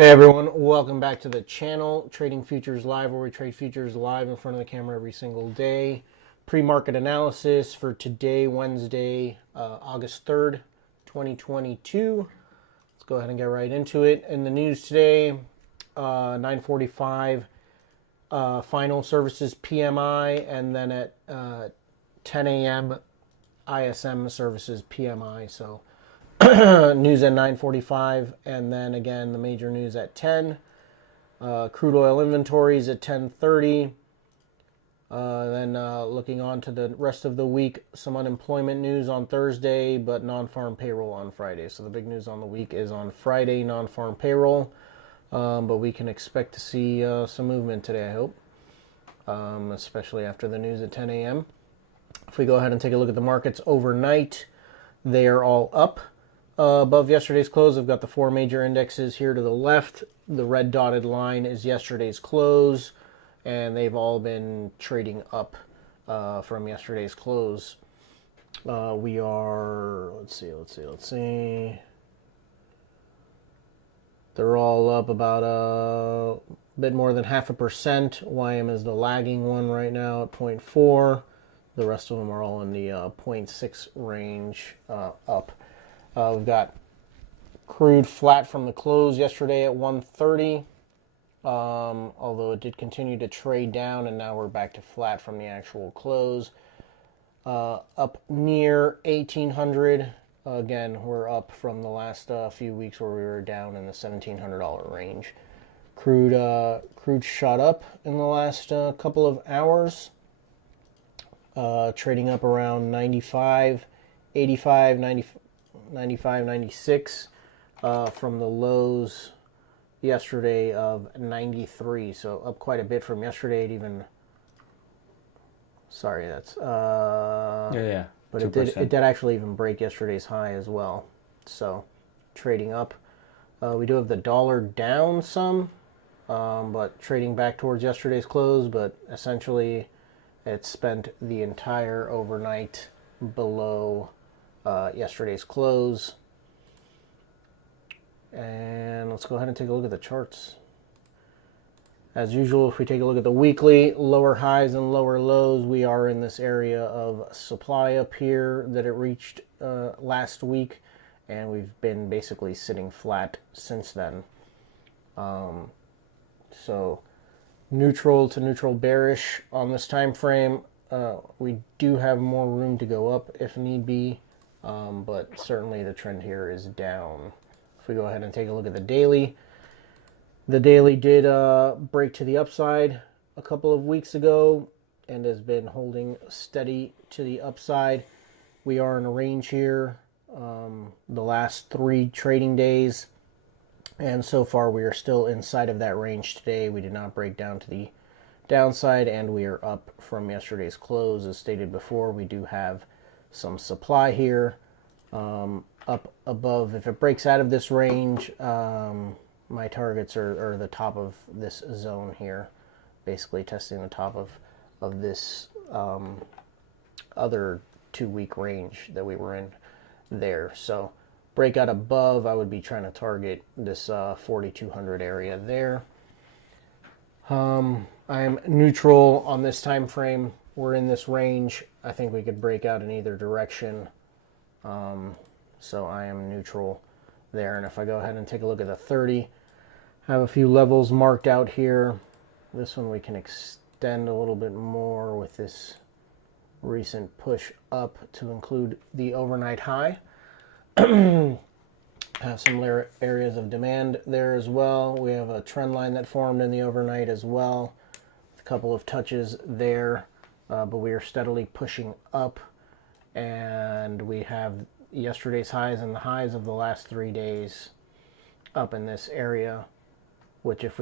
Hey everyone, welcome back to the channel, Trading Futures Live, where we trade futures live in front of the camera every single day. Pre-market analysis for today, Wednesday, August 3rd, 2022. Let's go ahead and get right into it. In the news today, 9:45 final services PMI, and then at 10 a.m. ISM services PMI. So news at 9:45, and then again the major news at 10. Crude oil inventories at 10:30. Then looking on to the rest of the week, some unemployment news on Thursday, but non-farm payroll on Friday. So the big news on the week is on Friday, non-farm payroll. But we can expect to see some movement today, I hope, especially after the news at 10 a.m. If we go ahead and take a look at the markets overnight, they are all up. Above yesterday's close, I've got the four major indexes here to the left. The red dotted line is yesterday's close, and they've all been trading up from yesterday's close. We are, let's see. They're all up about a bit more than 0.5%. YM is the lagging one right now at 0.4. The rest of them are all in the 0.6 range up. We've got crude flat from the close yesterday at 130, although it did continue to trade down, and now we're back to flat from the actual close. Up near 1800. Again, we're up from the last few weeks where we were down in the $1,700 range. Crude shot up in the last couple of hours, trading up around 95, 85, 95, 96 from the lows yesterday of 93. So up quite a bit from yesterday. It even, sorry, that's yeah. But it did actually even break yesterday's high as well. So trading up. We do have the dollar down some, but trading back towards yesterday's close. But essentially, it spent the entire overnight below yesterday's close. And let's go ahead and take a look at the charts. As usual, if we take a look at the weekly, lower highs and lower lows, we are in this area of supply up here that it reached last week, and we've been basically sitting flat since then. So neutral to neutral bearish on this time frame. We do have more room to go up if need be, but certainly the trend here is down. If we go ahead and take a look at the daily did break to the upside a couple of weeks ago and has been holding steady to the upside. We are in a range here the last 3 trading days, and so far we are still inside of that range today. We did not break down to the downside, and we are up from yesterday's close. As stated before, we do have some supply here up above. If it breaks out of this range, my targets are the top of this zone here, basically testing the top of this other 2-week range that we were in there. So breakout above, I would be trying to target this 4,200 area there. I am neutral on this time frame. We're in this range. I think we could break out in either direction. So I am neutral there. And if I go ahead and take a look at the 30, I have a few levels marked out here. This one we can extend a little bit more with this recent push up to include the overnight high. Have some areas of demand there as well. We have a trend line that formed in the overnight as well. A couple of touches there, but we are steadily pushing up, and we have yesterday's highs and the highs of the last 3 days up in this area, which if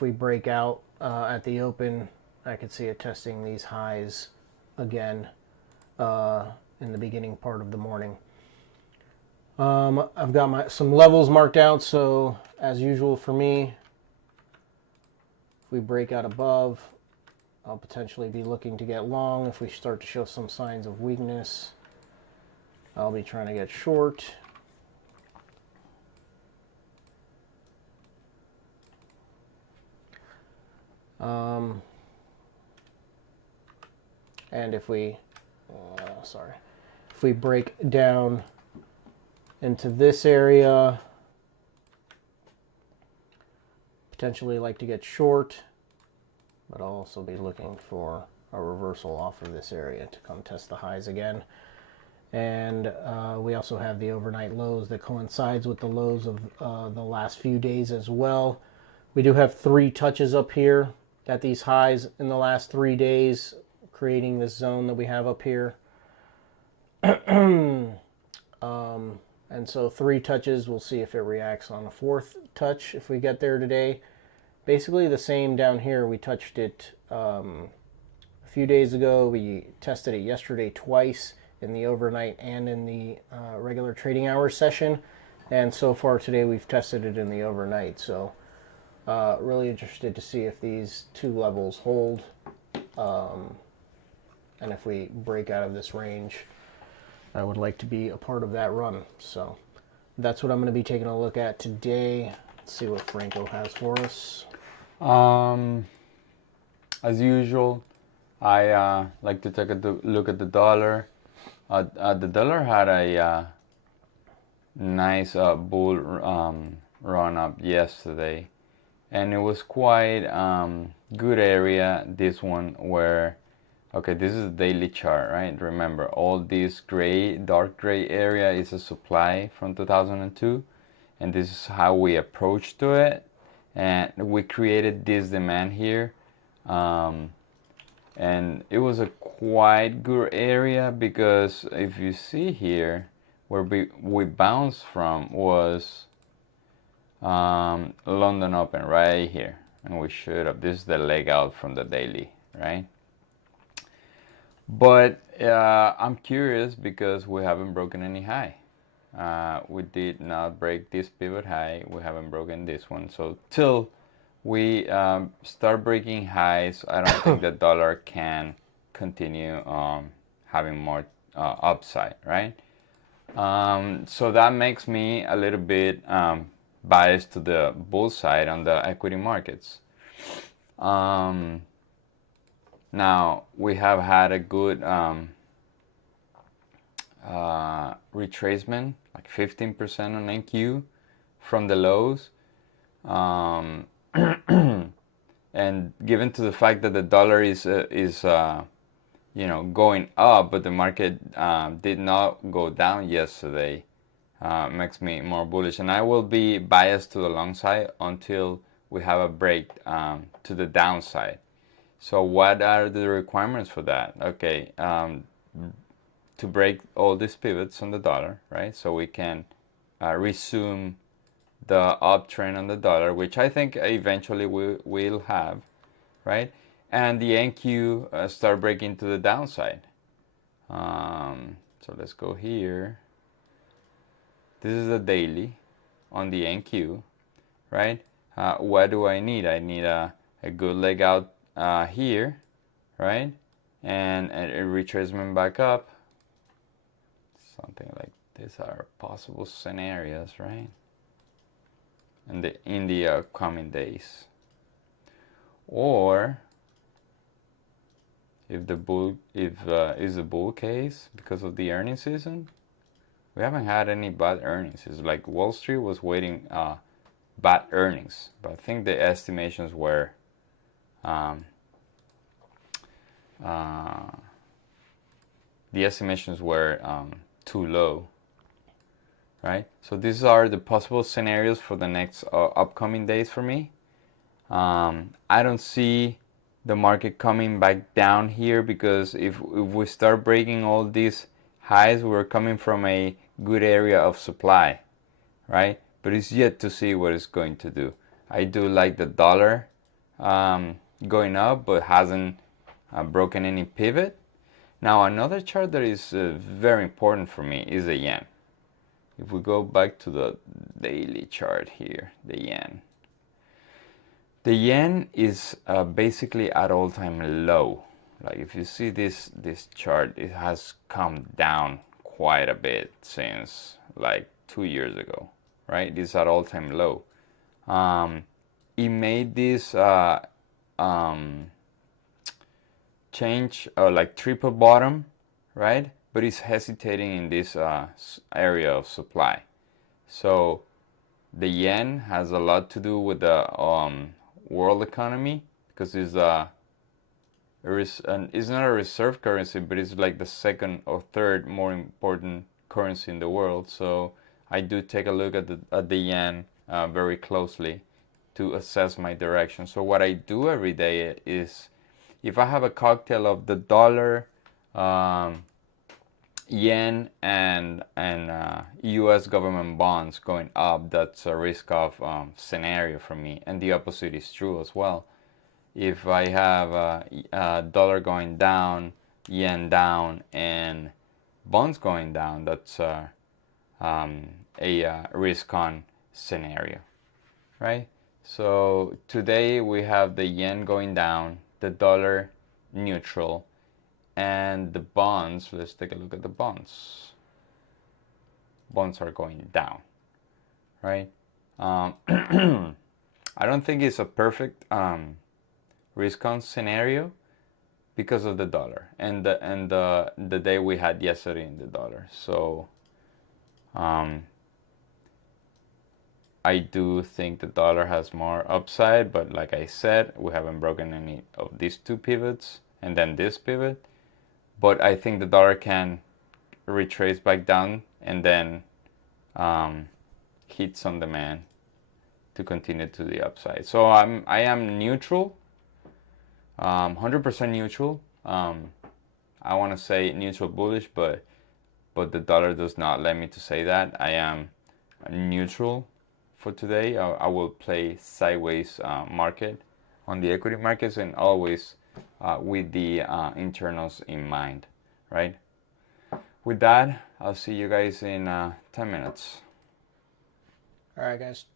we break out at the open, I could see it testing these highs again in the beginning part of the morning. I've got some levels marked out, so as usual for me, if we break out above, I'll potentially be looking to get long. If we start to show some signs of weakness, I'll be trying to get short. And if we break down into this area, potentially like to get short, but I'll also be looking for a reversal off of this area to come test the highs again. And we also have the overnight lows that coincides with the lows of the last few days as well. We do have 3 touches up here at these highs in the last 3 days, creating this zone that we have up here. And so 3 touches, we'll see if it reacts on a 4th touch if we get there today. Basically the same down here. We touched it a few days ago. We tested it yesterday twice in the overnight and in the regular trading hours session. And so far today we've tested it in the overnight. So really interested to see if these 2 levels hold. And if we break out of this range, I would like to be a part of that run. So that's what I'm going to be taking a look at today. Let's see what Franco has for us. As usual, I like to take a look at the dollar. The dollar had a nice bull run up yesterday, and it was quite good area, this one, where okay, this is a daily chart, right? Remember, all this gray, dark gray area is a supply from 2002, and this is how we approach to it, and we created this demand here, and it was a quite good area, because if you see here, where we bounced from was London Open right here, and we should have, this is the leg out from the daily, right? But I'm curious because we haven't broken any high. We did not break this pivot high. We haven't broken this one. So till we start breaking highs, I don't think the dollar can continue having more upside, right? So that makes me a little bit biased to the bull side on the equity markets. Now, we have had a good retracement, like 15% on NQ from the lows. And given to the fact that the dollar is going up, but the market did not go down yesterday, makes me more bullish. And I will be biased to the long side until we have a break to the downside. So what are the requirements for that? Okay, to break all these pivots on the dollar, right? So we can resume the uptrend on the dollar, which I think eventually we will have, right? And the NQ start breaking to the downside. So let's go here. This is the daily on the NQ, right? What do I need? I need a good leg out here, right? And a retracement back up. Something like this are possible scenarios, right? And in the coming days. Or if the bull is a bull case because of the earnings season, we haven't had any bad earnings. It's like Wall Street was waiting bad earnings, but I think the estimations were too low, right? So these are the possible scenarios for the next upcoming days for me. I don't see the market coming back down here, because if we start breaking all these highs, we're coming from a good area of supply, right? But it's yet to see what it's going to do. I do like the dollar going up, but hasn't broken any pivot. Now, another chart that is very important for me is the yen. If we go back to the daily chart here, the yen. The yen is basically at all-time low. Like if you see this chart, it has come down quite a bit since like 2 years ago, right? This is at all-time low. It made this change or like triple bottom, right? But it's hesitating in this area of supply. So the yen has a lot to do with the world economy because it's not a reserve currency, but it's like the second or third more important currency in the world. So I do take a look at the yen very closely to assess my direction. So what I do every day is, if I have a cocktail of the dollar, yen, and U.S. government bonds going up, that's a risk off scenario for me, and the opposite is true as well. If I have dollar going down, yen down, and bonds going down, that's a risk on scenario, right? So today we have the yen going down, the dollar neutral, and the bonds. Let's take a look at the bonds. Bonds are going down, right? I don't think it's a perfect risk-on scenario because of the dollar and the day we had yesterday in the dollar. So I do think the dollar has more upside, but like I said, we haven't broken any of these two pivots and then this pivot. But I think the dollar can retrace back down and then hit some demand to continue to the upside. So I am neutral, 100% neutral. I want to say neutral bullish, but the dollar does not let me to say that. I am neutral for today. I will play sideways market on the equity markets, and always with the internals in mind, right? With that, I'll see you guys in 10 minutes. All right, guys.